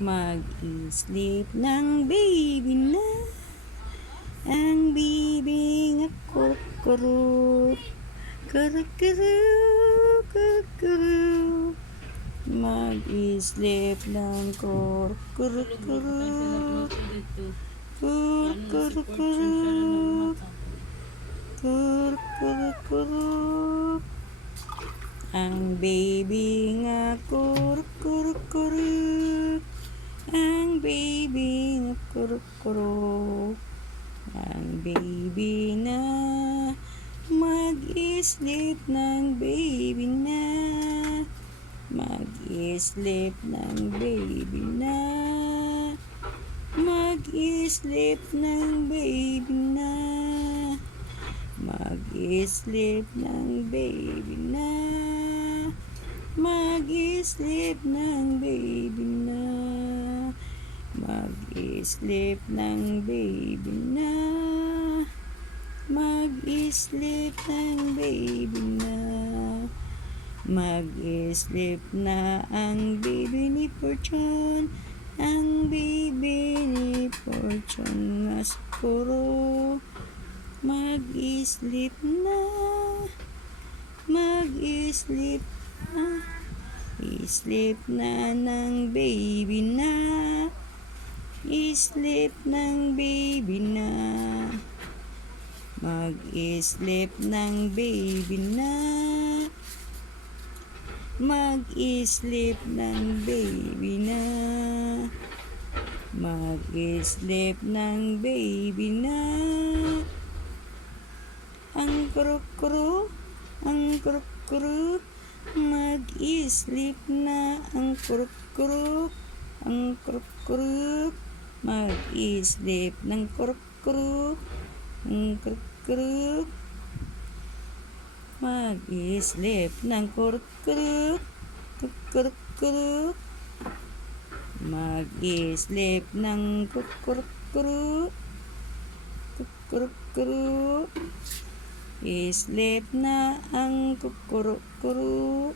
Mag-sleep ng baby na, ang bibing ako kuruk, kuruk, kuruk. Mag-sleep ng kuruk, kuruk, kuruk, kuruk, kuruk, kuruk, kuruk, kuruk. Ang baby nga kuruk, kuruk, kuruk. Ang baby na kuruk-kuruk. Ang baby na mag-sleep ng baby na. Mag-sleep ng baby na. Mag-sleep ng baby na. Mag-sleep ng baby na. Mag-sleep ng baby na. Mag-sleep ng baby na. Mag-sleep ng baby na. Mag-sleep na ang baby ni Fortune. Ang baby ni Fortune nga siguro. Mag-sleep na. Mag-sleep na. I-sleep na ng baby na. I-sleep ng baby na. Mag-sleep ng baby na. Mag-sleep ng baby na. Mag-sleep ng baby na. Ang kuruk-kuruk, ang kuruk-kuruk. Mag-sleep na ang kuruk-kuruk, ang kuruk-kuruk. Mag-sleep ng kuruk-kuruk, ang kuruk-kuruk. Mag-sleep ng kuruk-kuruk, kuruk-kuruk. Mag-sleep ng kuruk-kuruk, kuruk-kuruk. I-sleep na ang kuruk-kuruk.